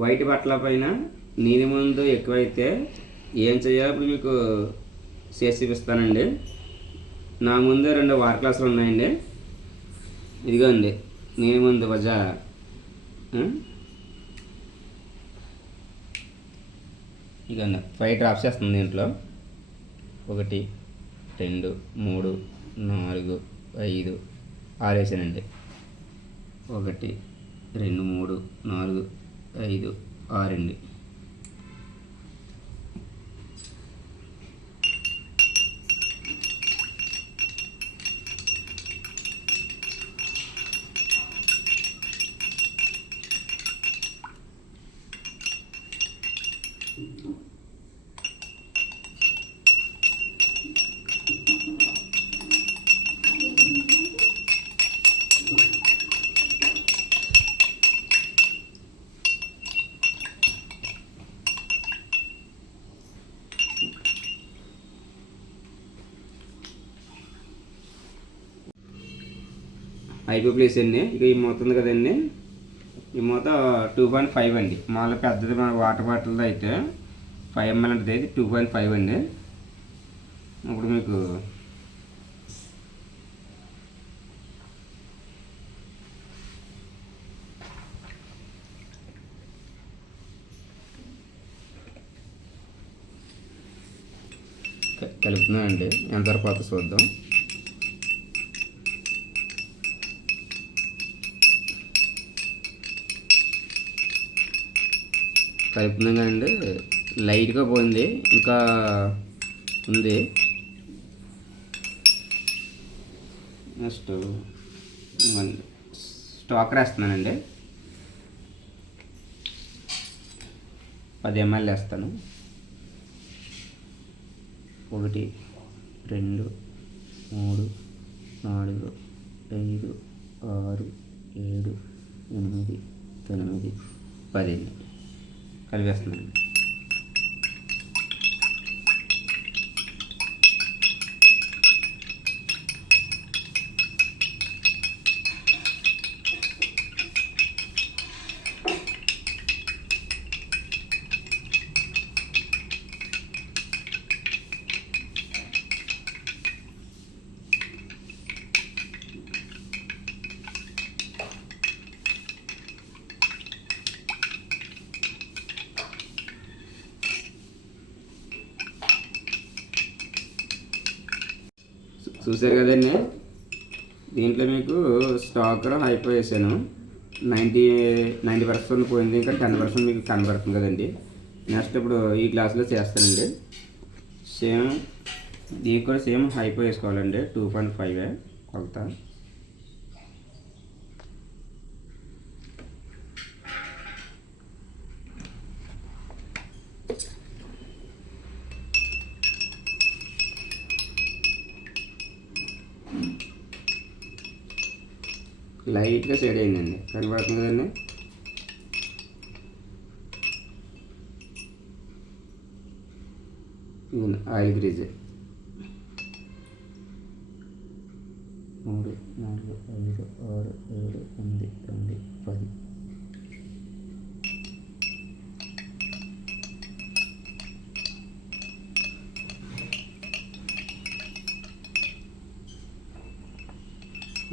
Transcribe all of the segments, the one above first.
White బట్టల పైన నీలి ముందు ఎక్కువైతే ఏం చేయాలో ఇప్పుడు మీకు చేసి చూపిస్తానండి. నా ముందు 2 వార్ క్లాసులు ఉన్నాయండి. ఇదిగోండి నీలి ముందు వజా. ఇదిగోండి 5 డ్రాప్స్ వేస్తుంది దీంట్లో. 1 2 3 4 5 6 వేసానండి. 1 2 3 4 5 6 అండి. అయిపోయి అండి. ఇక ఈ మూత ఉంది కదండి, ఈ మూత 2.5 అండి. మామూలుగా పెద్దది మన వాటర్ బాటిల్తో అయితే 5 ml అంటే 2.5 అండి. ఇప్పుడు మీకు కలుపుతున్నానండి. ఎంతవరకు పోతే చూద్దాం. కలుపుతున్నాం కదండి, లైట్గా పోయింది, ఇంకా ఉంది. నెక్స్ట్ స్టాక్ వేస్తున్నానండి. 10 ml వేస్తాను. 1 2 3 4 5 6 7 8 9 10 కలిపేస్తున్నాను. చూసారు కదండి, దీంట్లో మీకు స్టాక్ అయిపోయేసాను. 90% పోయింది, ఇంకా 10% మీకు కనబడుతుంది కదండి. నెక్స్ట్ ఇప్పుడు ఈ గ్లాసులో చేస్తానండి. సేమ్ దీనికి కూడా సేమ్ హైపో వేసుకోవాలండి. 2.5 కొలత. లైట్గా షేడ్ అయిందండి, కనబడుతుంది కదండి. Oil grease 3 4 5 6 7 8 9 10.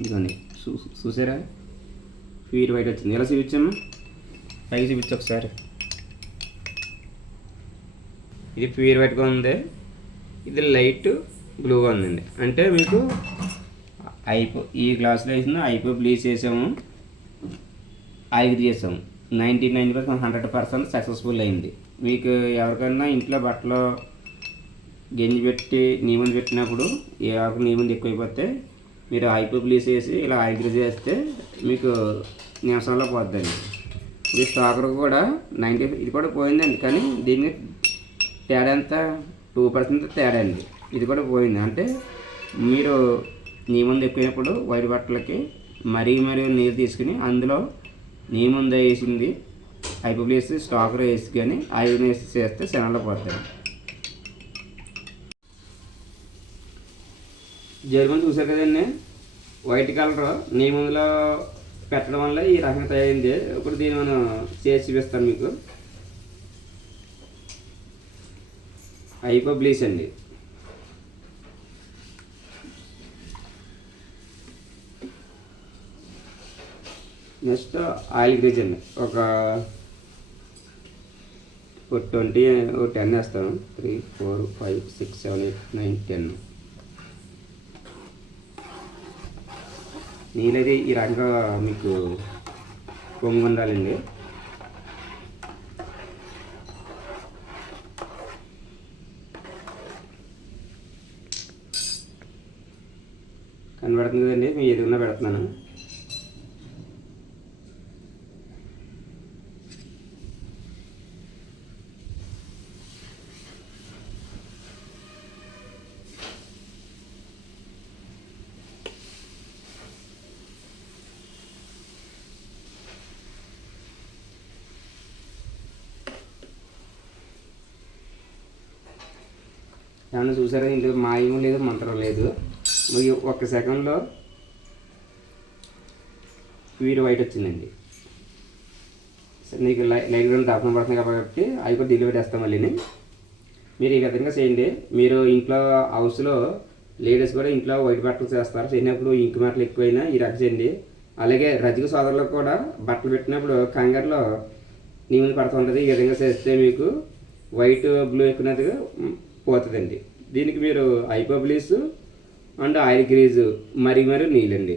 ఇదిగోండి చూసారా, ప్యూర్ వైట్ వచ్చింది. ఎలా చూపించాము, పైకి చూపించు ఒకసారి. ఇది ప్యూర్ వైట్గా ఉంది, ఇది లైట్ బ్లూగా ఉందండి. అంటే మీకు ఈ గ్లాసులో వేసిన బ్లీచ్ చేసాము, ఆయిల్ చేసాము. 99% 100% సక్సెస్ఫుల్ అయింది. మీకు ఎవరికైనా ఇంట్లో బట్టలు గెంజి పెట్టి నీముందు పెట్టినప్పుడు ఏ ఆకు నీముందు ఎక్కువైపోతే మీరు బ్లీచ్ చేసి ఇలా ఆయిల్ చేస్తే మీకు నిమిషంలో పోద్దండి. ఇది స్టాకర్ కూడా 90, ఇది కూడా పోయిందండి. కానీ దీనికి తేడా ఎంత, 2% తేడా అండి. ఇది కూడా పోయింది. అంటే మీరు నీ ముందు ఎక్కువైనప్పుడు వైట్ బట్టలకి మరీ నీరు తీసుకుని అందులో నీ ముందు వేసింది బ్లీచ్ స్టాకర్ వేసి కానీ ఆయిల్ వేసి చేస్తే శనగలో పోతాయి. జరుగుని చూసారు కదండి, వైట్ కలర్ నీ ముందులో పెట్టడం వల్ల ఈ రకంగా తయారైంది. ఇప్పుడు దీన్ని మనం చేసి చూపిస్తాను మీకు. ఐపో బ్లీచ్ అండి. నెక్స్ట్ ఆయిల్ గ్రీజ్ అండి. ఒక 20 10 వేస్తాను. 3 4 5 6 7 8 9 10. నీళ్ళది ఈ రకంగా మీకు పొంగు ఉండాలండి. కనబడుతుంది కదండి, మీ ఎదుగునా పెడుతున్నాను. ఏమన్నా చూసారా, ఇందులో మాయం లేదు, మంత్రం లేదు. మరి 1 సెకండ్లో ప్యూర్ వైట్ వచ్చిందండి. నీకు లైట్గా దాపం పడుతుంది కాబట్టి అవి కూడా డెలివరీ వేస్తాం. మళ్ళీ మీరు ఈ విధంగా చేయండి. మీరు ఇంట్లో హౌస్లో లేడీస్ కూడా ఇంట్లో వైట్ బట్టలు చేస్తారు. చేసినప్పుడు ఇంకు మాటలు ఎక్కువైనా ఈ రకం చేయండి. అలాగే రజక సోదరులకు కూడా బట్టలు పెట్టినప్పుడు కంగారులో నీళ్ళు పడుతుంటుంది. ఈ విధంగా చేస్తే మీకు వైట్ బ్లూ ఎక్కున్నట్టుగా పోతుందండి. దీనికి మీరు ఐపో బ్లీచ్ అండ్ ఆయిల్ గ్రీజు మరి నీళ్ళండి.